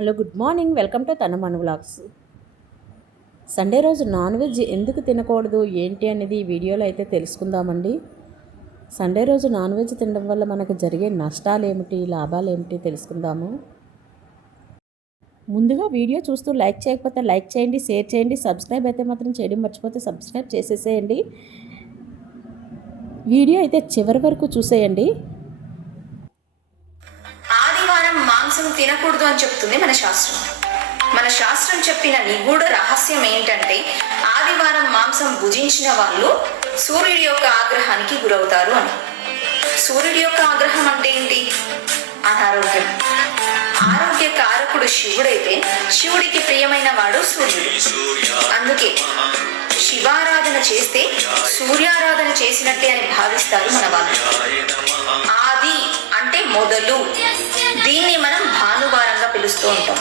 Hello good morning. Welcome to తన మన vlogs. Sunday రోజు నాన్ వెజ్ ఎందుకు తినకూడదు ఏంటి అనేది ఈ వీడియోలో అయితే తెలుసుకుందామండి. సండే రోజు నాన్ వెజ్ తినడం వల్ల మనకు జరిగే నష్టాలు ఏమిటి లాభాలు ఏమిటి తెలుసుకుందాము. ముందుగా వీడియో చూస్తూ లైక్ చేయకపోతే లైక్ చేయండి షేర్ చేయండి సబ్స్క్రైబ్ అయితే మాత్రం చేయడం మర్చిపోతే సబ్స్క్రైబ్ చేసేసేయండి. వీడియో అయితే చివరి వరకు చూసేయండి ఆదివారం మాంసం తినకూడదు అని చెప్తుంది మన శాస్త్రం. మన శాస్త్రం చెప్పిన నిగూఢ రహస్యం ఏంటంటే ఆదివారం మాంసం భుజించిన వాళ్ళు సూర్యుడి యొక్క ఆగ్రహానికి గురవుతారు అని. సూర్యుడి యొక్క ఆగ్రహం అంటే ఏంటి? అనారోగ్యం. ఆరోగ్య కారకుడు శివుడైతే శివుడికి ప్రియమైన వాడు సూర్యుడు. అందుకే శివారాధన చేస్తే సూర్యారాధన చేసినట్టే అని భావిస్తారు మన వాళ్ళు. ఆది అంటే మొదలు. ఉంటాం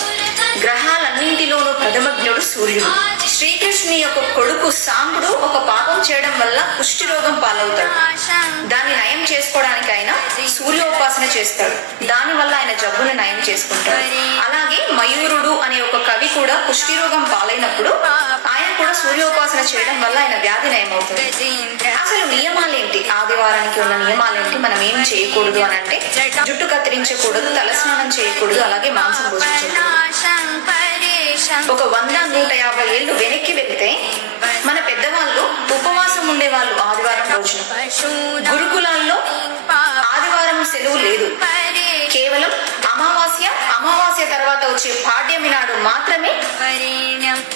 గ్రహాలన్నింటిలోనూ ప్రథమజ్ఞుడు సూర్యుడు. శ్రీకృష్ణుని యొక్క కొడుకు సాంబుడు ఒక పాపం చేయడం వల్ల కుష్టి రోగం పాలవుతాడు. దాన్ని నయం చేసుకోవడానికి ఆయన సూర్యోపాసన చేస్తాడు. దాని వల్ల ఆయన జబ్బును నయం చేసుకుంటాడు. అలాగే మయూరుడు అనే ఒక కవి కూడా కుష్టి రోగం పాలైనప్పుడు ఆయన కూడా సూర్యోపాసన చేయడం వల్ల ఆయన వ్యాధి నయం అవుతుంది అసలు నియమాలేంటి? ఆదివారానికి ఉన్న నియమాలేంటి? మనం ఏం చేయకూడదు అని అంటే జుట్టు కత్తిరించకూడదు తలస్నానం చేయకూడదు అలాగే మాంసం భోజనం ఒక వంద నూట యాభై ఏళ్ళు వెనక్కి వెళ్తే మన పెద్దవాళ్ళు ఉపవాసం ఉండేవాళ్ళు ఆదివారం రోజున. గురుకులాల్లో ఆదివారం సెలవు లేదు. కేవలం అమావాస్య అమావాస్య తర్వాత వచ్చే పాడ్యమి నాడు మాత్రమే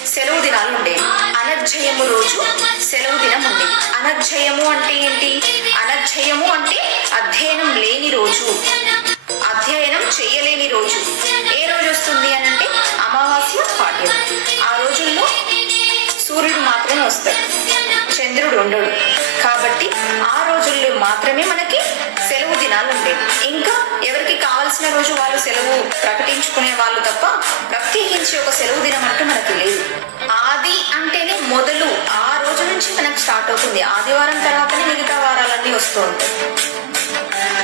సెలవు దినాలు ఉండేవి. అనర్జయము రోజు సెలవు దినం ఉండేది. అనర్జయము అంటే ఏంటి? అనర్జయము అంటే అధ్యయనం లేని రోజు. అధ్యయనం చేయలేని రోజు. వస్తాడు. చంద్రుడు ఉండడు. కాబట్టి ఆ రోజుల్లో మాత్రమే మనకి సెలవు దినాలు ఉండేవి. ఇంకా ఎవరికి కావాల్సిన రోజు వాళ్ళు సెలవు ప్రకటించుకునే వాళ్ళు తప్ప ప్రత్యేకించి ఒక సెలవు దినం అంటూ మనకు లేదు. ఆది అంటేనే మొదలు. ఆ రోజు నుంచి మనకు స్టార్ట్ అవుతుంది. ఆదివారం తర్వాతనే మిగతా వారాలన్నీ వస్తూ ఉంటాయి.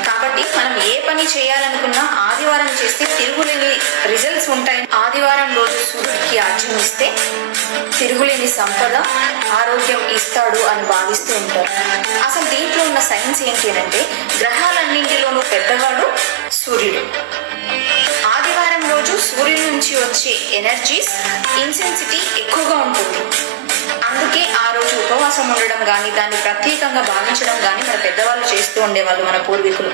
కాబట్టి మనం ఏ పని చేయాలనుకున్నా ఆదివారం చేస్తే తిరుగులేని రిజల్ట్స్ ఉంటాయి ఆదివారం రోజు సూర్యుడికి ఆజ్యం తిరుగులేని సంపద ఆరోగ్యం ఇస్తాడు అని భావిస్తూ ఉంటారు. అసలు దీంట్లో ఉన్న సైన్స్ ఏంటి అంటే గ్రహాలన్నింటిలోనూ పెద్దవాడు సూర్యుడు. ఆదివారం రోజు సూర్యుడి నుంచి వచ్చే ఎనర్జీస్ ఇన్సెన్సిటీ ఎక్కువగా ఉంటుంది. అందుకే ఆ రోజు ఉపవాసం ఉండడం కానీ దాన్ని ప్రత్యేకంగా భావించడం కానీ మన పెద్దవాళ్ళు చేస్తూ ఉండేవాళ్ళు మన పూర్వీకులు.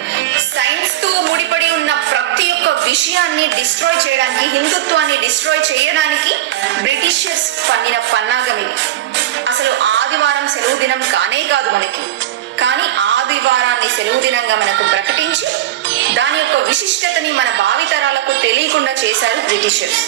సైన్స్తో ముడిపడి ఉన్న ప్రతి విషయాన్ని డిస్ట్రాయ్ చేయడానికి హిందుత్వాన్ని డిస్ట్రాయ్ చేయడానికి బ్రిటిషర్స్ పన్నిన పన్నాగం ఇది. అసలు ఆదివారం సెలవు దినం కానే కాదు మనకి. కానీ ఆదివారాన్ని సెలవు దినంగా మనకు ప్రకటించి దాని యొక్క విశిష్టతని మన భావితరాలకు తెలియకుండా చేశారు బ్రిటిషర్స్.